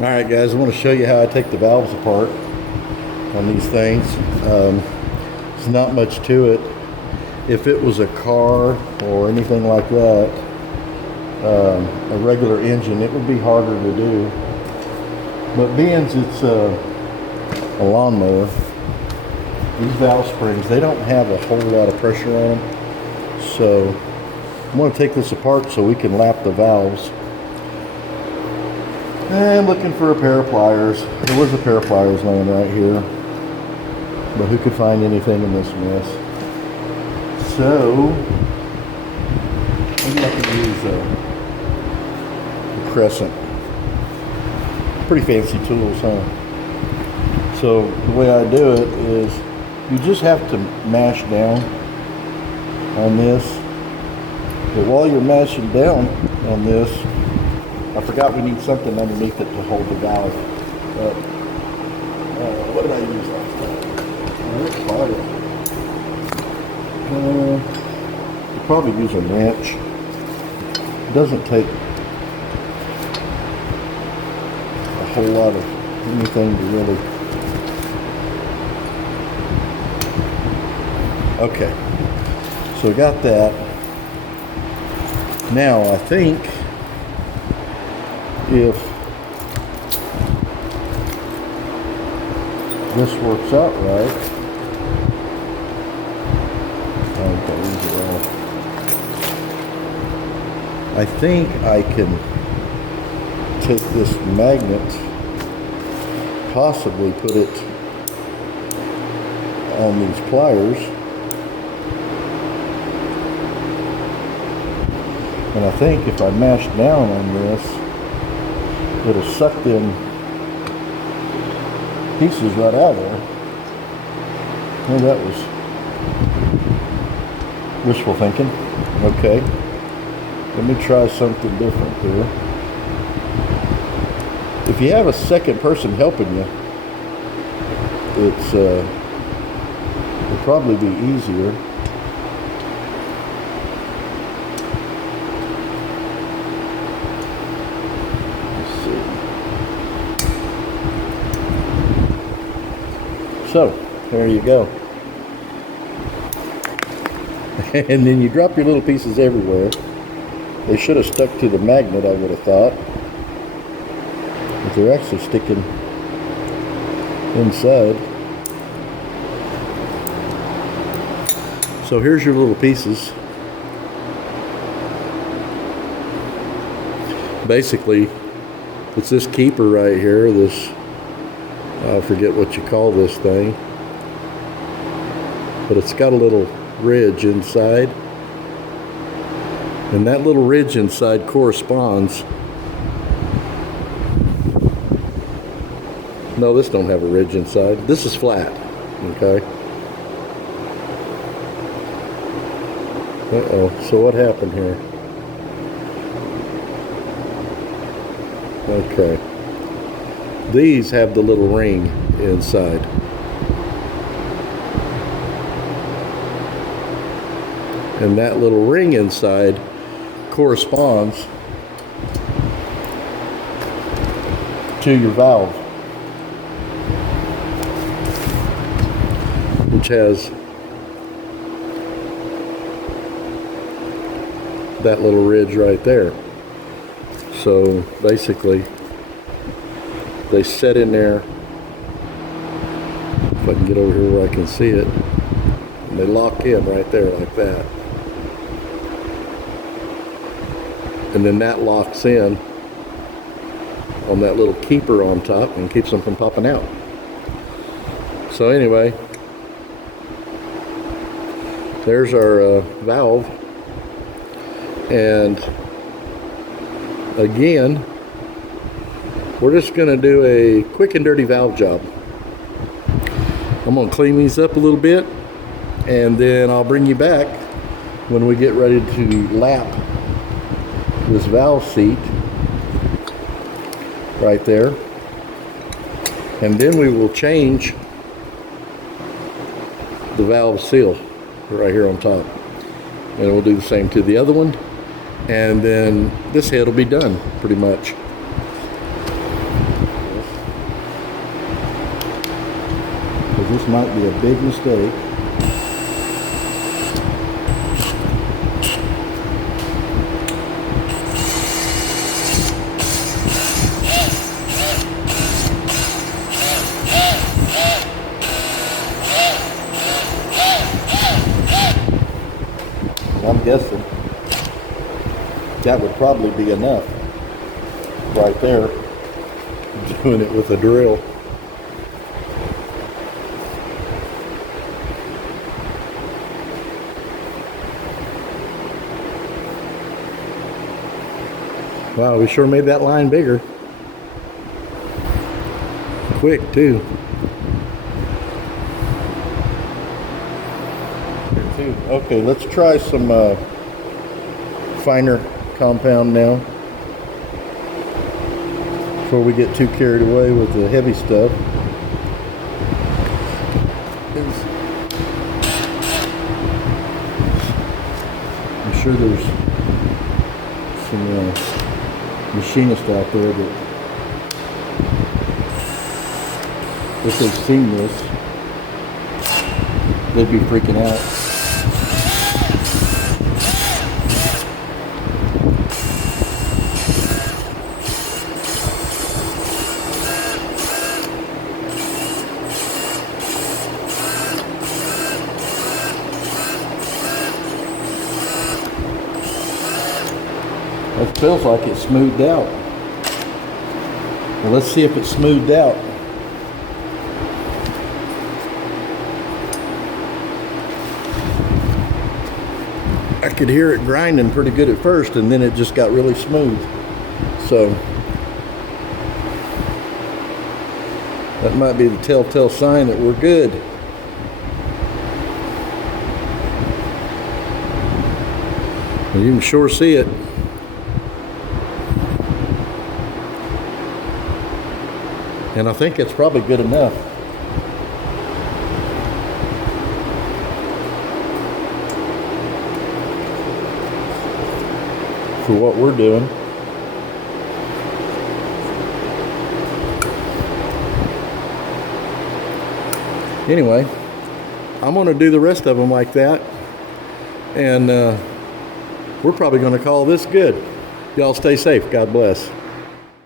Alright guys, I want to show you how I take the valves apart on these things. There's not much to it. If it was a car or anything like that, a regular engine, it would be harder to do. But being it's a lawnmower, these valve springs, they don't have a whole lot of pressure on them. So I'm going to take this apart so we can lap the valves. And looking for a pair of pliers. There was a pair of pliers laying right here, but who could find anything in this mess? So maybe I could use a crescent. Pretty fancy tools, huh? So the way I do it is you just have to mash down on this. But while you're mashing down on this, I forgot we need something underneath it to hold the valve up. What did I use last time? You probably use a wrench. It doesn't take a whole lot of anything to really... Okay, so we got that. Now I think if this works out right, okay, these are off. I think I can take this magnet, possibly put it on these pliers, and I think if I mash down on this, it'll suck them pieces right out of there. Well, that was wishful thinking. Okay, let me try something different here. If you have a second person helping you, it'll probably be easier. So, there you go. And then you drop your little pieces everywhere. They should have stuck to the magnet, I would have thought. But they're actually sticking inside. So here's your little pieces. Basically, it's this keeper right here, this... I forget what you call this thing, but it's got a little ridge inside, and that little ridge inside corresponds. No, this don't have a ridge inside. This is flat, okay? Uh-oh, so what happened here? Okay. These have the little ring inside. And that little ring inside corresponds to your valve, which has that little ridge right there. So basically, they set in there, if I can get over here where I can see it, and they lock in right there like that. And then that locks in on that little keeper on top and keeps them from popping out. So anyway, there's our valve. And again, we're just going to do a quick and dirty valve job. I'm going to clean these up a little bit, and then I'll bring you back when we get ready to lap this valve seat right there. And then we will change the valve seal right here on top. And we'll do the same to the other one. And then this head will be done pretty much. because this might be a big mistake. I'm guessing that would probably be enough right there, doing it with a drill. Wow, we sure made that line bigger. Quick too. Okay, let's try some finer compound now before we get too carried away with the heavy stuff. I'm sure there's some machinists out there that, if they've seen this, they'd be freaking out. It feels like it's smoothed out. Well, let's see if it's smoothed out. I could hear it grinding pretty good at first, and then it just got really smooth. So that might be the telltale sign that we're good. Well, you can sure see it. And I think it's probably good enough. For what we're doing. Anyway, I'm going to do the rest of them like that. And we're probably going to call this good. Y'all stay safe. God bless.